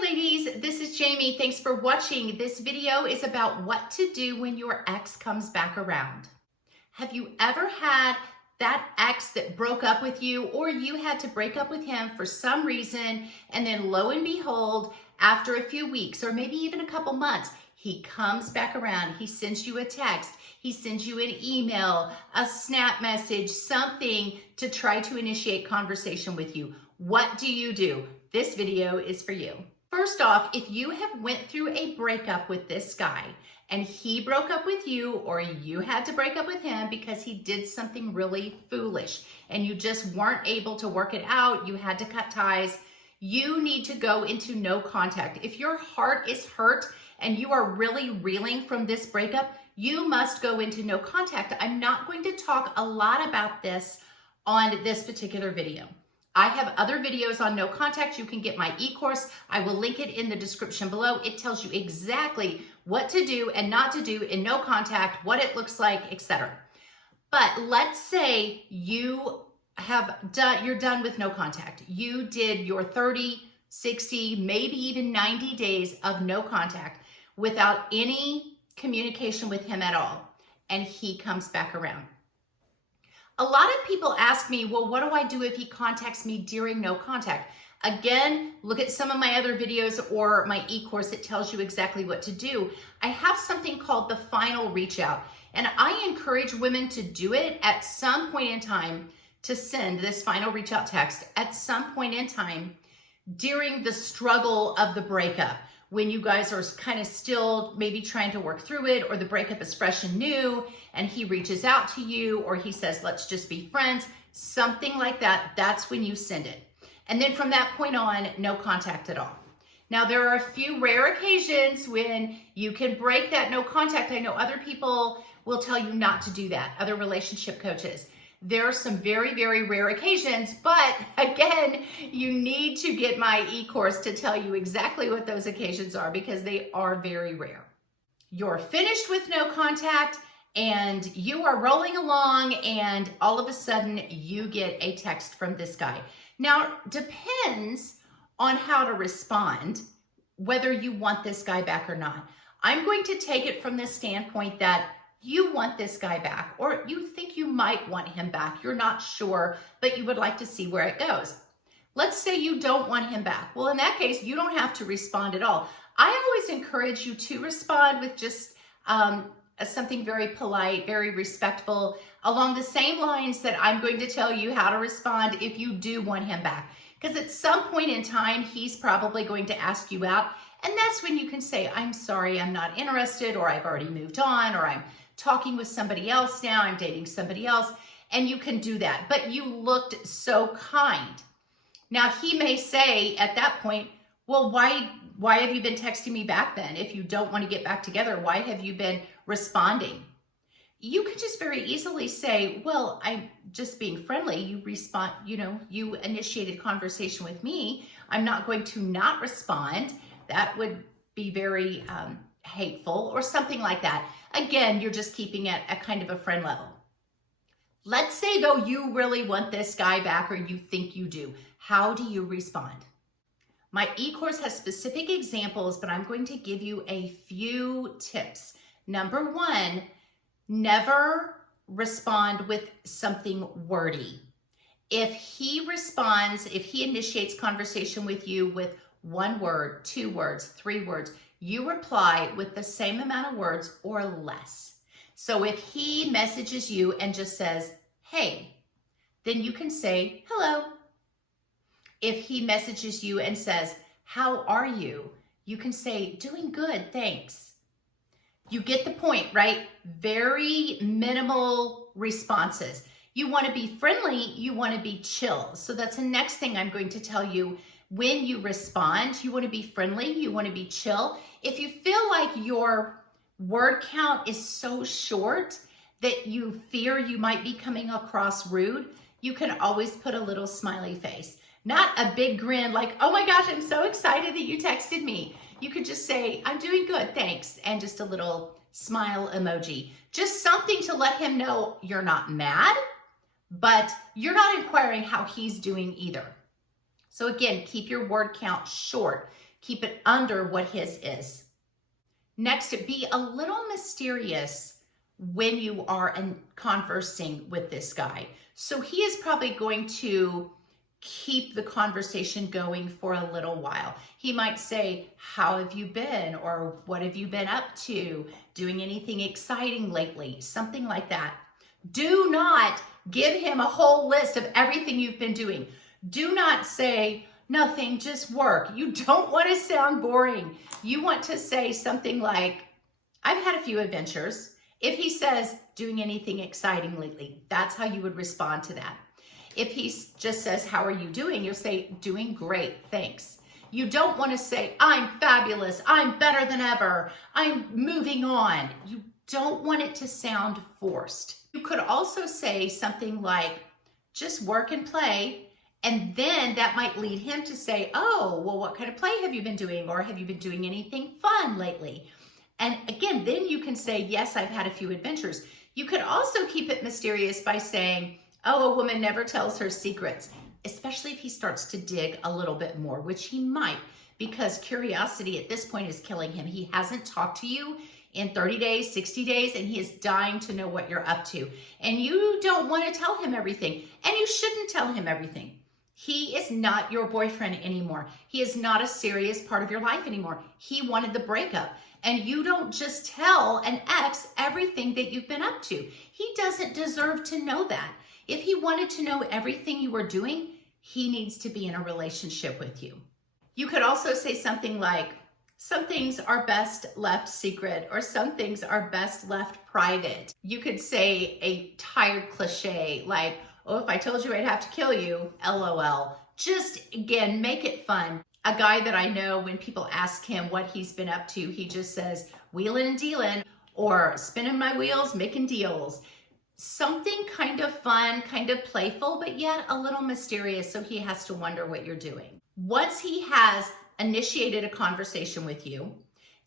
Hi ladies, this is Jamie. Thanks for watching. This video is about what to do when your ex comes back around. Have you ever had that ex that broke up with you, or you had to break up with him for some reason, and then lo and behold, after a few weeks or maybe even a couple months, he comes back around. He sends you a text, he sends you an email, a snap message, something to try to initiate conversation with you. What do you do? This video is for you. First off, if you have went through a breakup with this guy and he broke up with you, or you had to break up with him because he did something really foolish and you just weren't able to work it out, you had to cut ties, you need to go into no contact. If your heart is hurt and you are really reeling from this breakup, you must go into no contact. I'm not going to talk a lot about this on this particular video. I have other videos on no contact. You can get my e-course. I will link it in the description below. It tells you exactly what to do and not to do in no contact, what it looks like, etc. But let's say you're done with no contact. You did your 30, 60, maybe even 90 days of no contact without any communication with him at all, and he comes back around. A lot of people ask me, well, what do I do if he contacts me during no contact? Again, look at some of my other videos or my e-course. It tells you exactly what to do. I have something called the final reach out, and I encourage women to do it at some point in time, to send this final reach out text at some point in time during the struggle of the breakup, when you guys are kind of still maybe trying to work through it, or the breakup is fresh and new and he reaches out to you, or he says, let's just be friends, something like that. That's when you send it. And then from that point on, no contact at all. Now, there are a few rare occasions when you can break that no contact. I know other people will tell you not to do that, other relationship coaches. There are some very, very rare occasions, but again, you need to get my e-course to tell you exactly what those occasions are, because they are very rare. You're finished with no contact and you are rolling along, and all of a sudden you get a text from this guy. Now, depends on how to respond, whether you want this guy back or not. I'm going to take it from the standpoint that you want this guy back, or you think you might want him back. You're not sure, but you would like to see where it goes. Let's say you don't want him back. Well, in that case, you don't have to respond at all. I always encourage you to respond with just something very polite, very respectful, along the same lines that I'm going to tell you how to respond if you do want him back. Because at some point in time, he's probably going to ask you out. And that's when you can say, I'm sorry, I'm not interested, or I've already moved on, or I'm talking with somebody else now, I'm dating somebody else, and you can do that. But you looked so kind. Now, he may say at that point, well, why have you been texting me back then? If you don't want to get back together, why have you been responding? You could just very easily say, well, I'm just being friendly. You respond, you initiated conversation with me. I'm not going to not respond. That would be very hateful, or something like that. Again, you're just keeping it at kind of a friend level. Let's say though you really want this guy back, or you think you do. How do you respond? My e-course has specific examples, but I'm going to give you a few tips. Number one, never respond with something wordy. If he responds, if he initiates conversation with you with 1 word, 2 words, 3 words, you reply with the same amount of words or less. So if he messages you and just says, hey, then you can say, hello. If he messages you and says, how are you? You can say, doing good, thanks. You get the point, right? Very minimal responses. You want to be friendly, you want to be chill. So that's the next thing I'm going to tell you. When you respond, you want to be friendly, you want to be chill. If you feel like your word count is so short that you fear you might be coming across rude, you can always put a little smiley face. Not a big grin like, oh my gosh, I'm so excited that you texted me. You could just say, I'm doing good, thanks, and just a little smile emoji. Just something to let him know you're not mad, but you're not inquiring how he's doing either. So again, keep your word count short. Keep it under what his is. Next, be a little mysterious when you are conversing with this guy. So he is probably going to keep the conversation going for a little while. He might say, how have you been? Or what have you been up to? Doing anything exciting lately? Something like that. Do not give him a whole list of everything you've been doing. Do not say, nothing, just work. You don't want to sound boring. You want to say something like, I've had a few adventures. If he says, doing anything exciting lately, that's how you would respond to that. If he just says, how are you doing? You'll say, doing great, thanks. You don't want to say, I'm fabulous, I'm better than ever, I'm moving on. You don't want it to sound forced. You could also say something like, just work and play. And then that might lead him to say, oh, well, what kind of play have you been doing? Or have you been doing anything fun lately? And again, then you can say, yes, I've had a few adventures. You could also keep it mysterious by saying, oh, a woman never tells her secrets, especially if he starts to dig a little bit more, which he might, because curiosity at this point is killing him. He hasn't talked to you in 30 days, 60 days, and he is dying to know what you're up to. And you don't want to tell him everything, and you shouldn't tell him everything. He is not your boyfriend anymore. He is not a serious part of your life anymore. He wanted the breakup. And you don't just tell an ex everything that you've been up to. He doesn't deserve to know that. If he wanted to know everything you were doing, he needs to be in a relationship with you. You could also say something like, some things are best left secret, or some things are best left private. You could say a tired cliche like, oh, if I told you I'd have to kill you, LOL. Just, again, make it fun. A guy that I know, when people ask him what he's been up to, he just says, wheeling and dealing, or spinning my wheels, making deals. Something kind of fun, kind of playful, but yet a little mysterious, so he has to wonder what you're doing. Once he has initiated a conversation with you,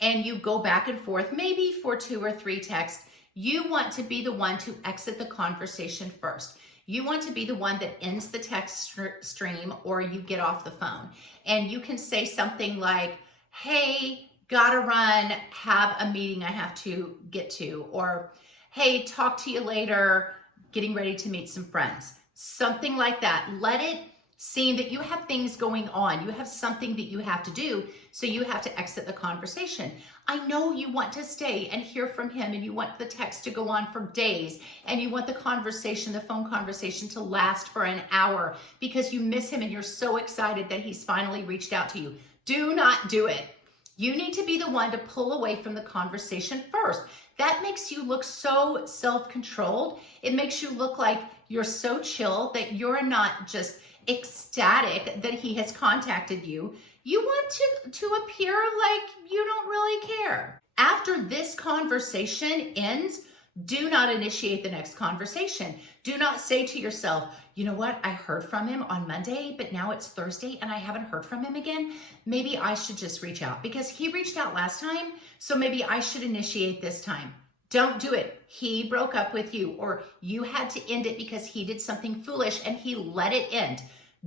and you go back and forth, maybe for 2 or 3 texts, you want to be the one to exit the conversation first. You want to be the one that ends the text stream, or you get off the phone. And you can say something like, hey, gotta run, have a meeting I have to get to, or hey, talk to you later, getting ready to meet some friends. Something like that. Let it seem that you have things going on. You have something that you have to do, so you have to exit the conversation. I know you want to stay and hear from him, and you want the text to go on for days, and you want the conversation, the phone conversation, to last for an hour because you miss him and you're so excited that he's finally reached out to you. Do not do it. You need to be the one to pull away from the conversation first. That makes you look so self-controlled. It makes you look like you're so chill that you're not just ecstatic that he has contacted you. You want to appear like you don't really care. After this conversation ends, do not initiate the next conversation. Do not say to yourself, you know what, I heard from him on Monday, but now it's Thursday and I haven't heard from him again. Maybe I should just reach out because he reached out last time, so maybe I should initiate this time. Don't do it. He broke up with you, or you had to end it because he did something foolish and he let it end.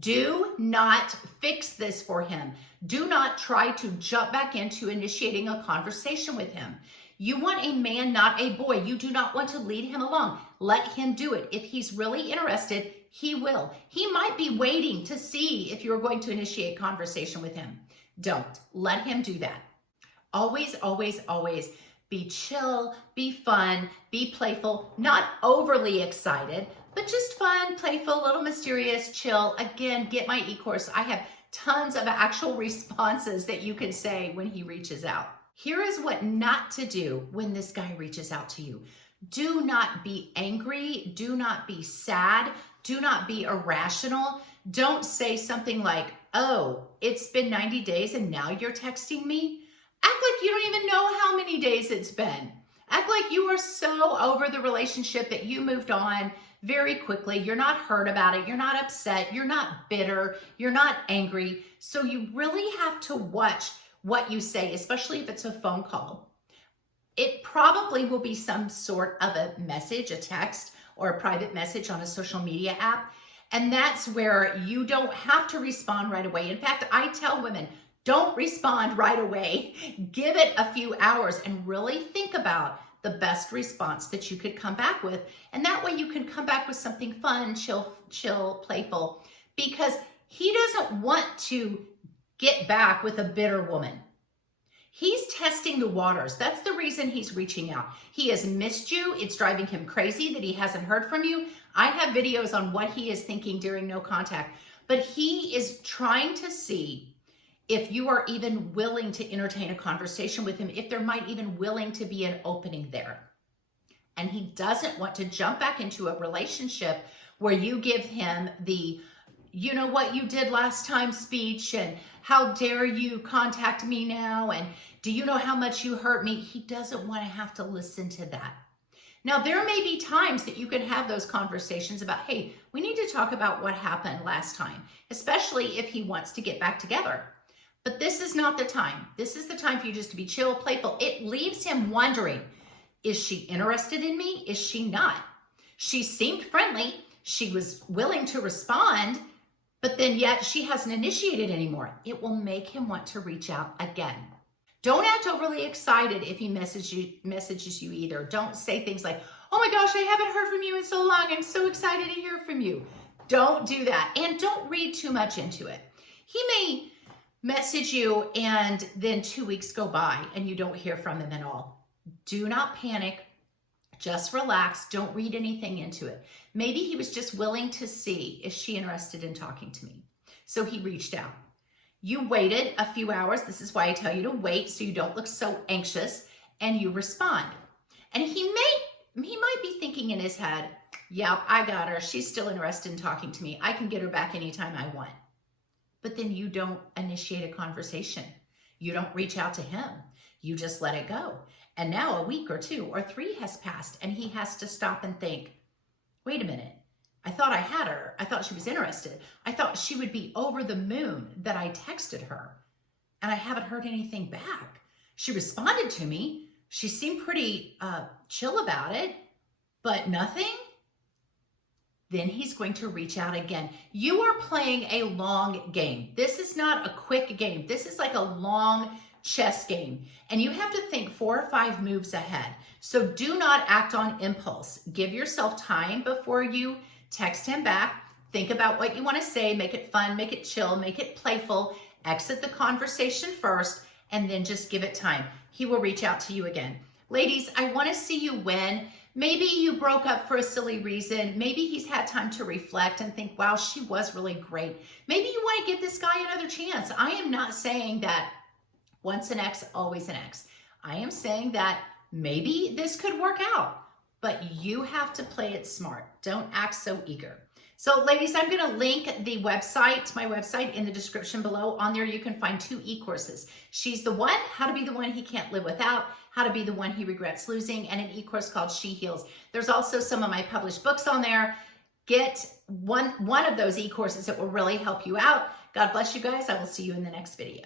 Do not fix this for him. Do not try to jump back into initiating a conversation with him. You want a man, not a boy. You do not want to lead him along. Let him do it. If he's really interested, he will. He might be waiting to see if you're going to initiate conversation with him. Don't. Let him do that. Always, always, always be chill, be fun, be playful, not overly excited, but just fun, playful, a little mysterious, chill. Again, get my e-course. I have tons of actual responses that you can say when he reaches out. Here is what not to do when this guy reaches out to you. Do not be angry. Do not be sad. Do not be irrational. Don't say something like, oh, it's been 90 days and now you're texting me. Act like you don't even know how many days it's been. Act like you are so over the relationship that you moved on very quickly. You're not hurt about it. You're not upset. You're not bitter. You're not angry. So you really have to watch what you say, especially if it's a phone call. It probably will be some sort of a message, a text, or a private message on a social media app. And that's where you don't have to respond right away. In fact, I tell women, Don't respond right away. Give it a few hours and really think about the best response that you could come back with. And that way you can come back with something fun, chill, playful, because he doesn't want to get back with a bitter woman. He's testing the waters. That's the reason he's reaching out. He has missed you. It's driving him crazy that he hasn't heard from you. I have videos on what he is thinking during no contact, but he is trying to see if you are even willing to entertain a conversation with him, if there might even willing to be an opening there. And he doesn't want to jump back into a relationship where you give him the, you know what you did last time speech, and how dare you contact me now, and do you know how much you hurt me? He doesn't want to have to listen to that. Now, there may be times that you can have those conversations about, hey, we need to talk about what happened last time, especially if he wants to get back together. But this is not the time. This is the time for you just to be chill, playful. It leaves him wondering, is she interested in me? Is she not? She seemed friendly. She was willing to respond, but then yet she hasn't initiated anymore. It will make him want to reach out again. Don't act overly excited if he messages you either. Don't say things like, oh my gosh, I haven't heard from you in so long. I'm so excited to hear from you. Don't do that. And don't read too much into it. He may message you and then 2 weeks go by and you don't hear from him at all. Do not panic. Just relax. Don't read anything into it. Maybe he was just willing to see, is she interested in talking to me? So he reached out. You waited a few hours. This is why I tell you to wait so you don't look so anxious, and you respond. And he might be thinking in his head, yeah, I got her. She's still interested in talking to me. I can get her back anytime I want. But then you don't initiate a conversation. You don't reach out to him. You just let it go. And now a week or 2 or 3 has passed and he has to stop and think, wait a minute. I thought I had her. I thought she was interested. I thought she would be over the moon that I texted her, and I haven't heard anything back. She responded to me. She seemed pretty chill about it, but nothing. Then he's going to reach out again. You are playing a long game. This is not a quick game. This is like a long chess game, and you have to think 4 or 5 moves ahead. So do not act on impulse. Give yourself time before you text him back. Think about what you want to say. Make it fun, make it chill, make it playful. Exit the conversation first, and then just give it time. He will reach out to you again. Ladies, I want to see you win. Maybe you broke up for a silly reason. Maybe he's had time to reflect and think, wow, she was really great. Maybe you want to give this guy another chance. I am not saying that once an ex, always an ex. I am saying that maybe this could work out, but you have to play it smart. Don't act so eager. So ladies, I'm going to link the website, my website, in the description below. On there, you can find 2 e-courses. She's the One, How to Be the One He Can't Live Without, How to Be the One He Regrets Losing, and an e-course called She Heals. There's also some of my published books on there. Get one of those e-courses that will really help you out. God bless you guys. I will see you in the next video.